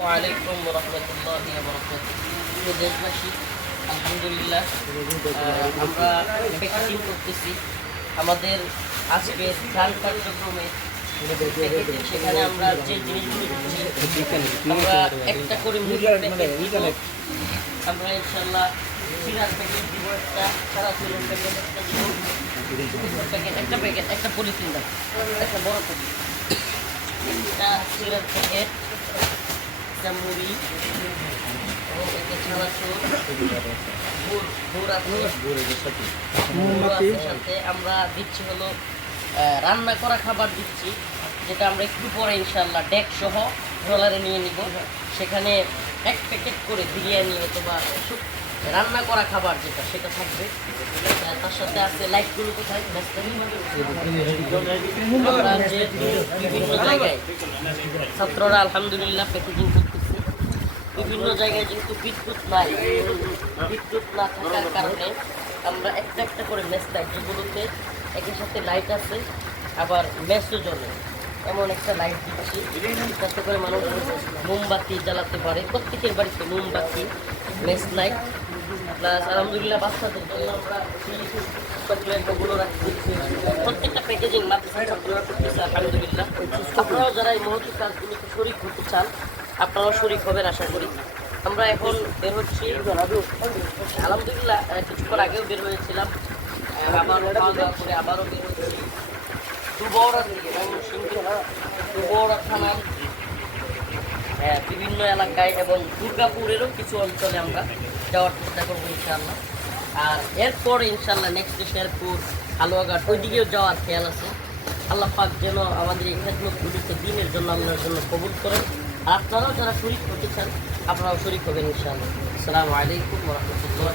ওয়ালাইকুম রহমতুল্লাহ বরকাত প্রিয় দেশবাসী, আলহামদুলিল্লাহ আমরা প্যাকেজিং করতেছি। আমাদের আজকে ত্রাণ কার্যক্রমে সেখানে আমরা যে জিনিসগুলো আমরা একটা করে আমরা ইনশাল্লাহ একটা, সারা চুলের প্যাকেট একটা প্যাকেট একটা প্যাকেট একটা পলিথিন একটা বড় প্যাকেট একটা প্যাকেট একটা মুড়ি সাথে আমরা দিচ্ছি হলো রান্না করা খাবার দিচ্ছি, যেটা আমরা একটু পরে ইনশাল্লাহ ডেক সহ ট্রলারে নিয়ে নিব। সেখানে এক প্যাকেট করে বিরিয়ানি অথবা রান্না করা খাবার যেটা, সেটা থাকবে। তার সাথে আছে লাইটগুলো কোথায়? ব্যস্ত বিভিন্ন জায়গায় ছাত্ররা আলহামদুলিল্লাহ প্যাকেজিং করতেছে বিভিন্ন জায়গায় যেহেতু বিদ্যুৎ নাই, বিদ্যুৎ না থাকার কারণে আমরা একটা একটা করে ম্যাচ লাইট যেগুলোতে একই সাথে লাইট আছে, আবার মেসও জ্বলে এমন একটা লাইট দিচ্ছি। যাতে করে মানুষ মোমবাতি জ্বালাতে পারে। প্রত্যেকের বাড়িতে মোমবাতি মেস লাইট প্লাস আলহামদুলিল্লাহ বাচ্চাদের জন্য আমরা রাখছি। প্রত্যেকটা প্যাকেজিং আলহামদুলিল্লাহ। আপনারাও যারা এই মহতি কাজগুলোতে শরিক হতে চান, আপনারাও শরিক হবেন, আশা করি। আমরা এখন বের হচ্ছি, আলহামদুলিল্লাহ কিছুক্ষণ আগেও বের হয়েছিলাম। আবারও খাওয়া দাওয়া করে আবারও বের হচ্ছি। বিভিন্ন এলাকায় এবং দুর্গাপুরেরও কিছু অঞ্চলে আমরা যাওয়ার চেষ্টা করব, ইনশাআল্লাহ। আর এরপর ইনশাল্লাহ নেক্সট শেরপুর, হালুয়াঘাট ওই দিকেও যাওয়ার খেয়াল আছে। আল্লাহ পাক যেন আমাদের এই খেদমতগুলিকে দিনের জন্য আপনার জন্য কবুল করেন। আর আপনারাও যারা শরিক হতে চান, আপনারাও শরিক হবেন, ইনশাআল্লাহ। আসসালামু আলাইকুম রহমতুল্লাহ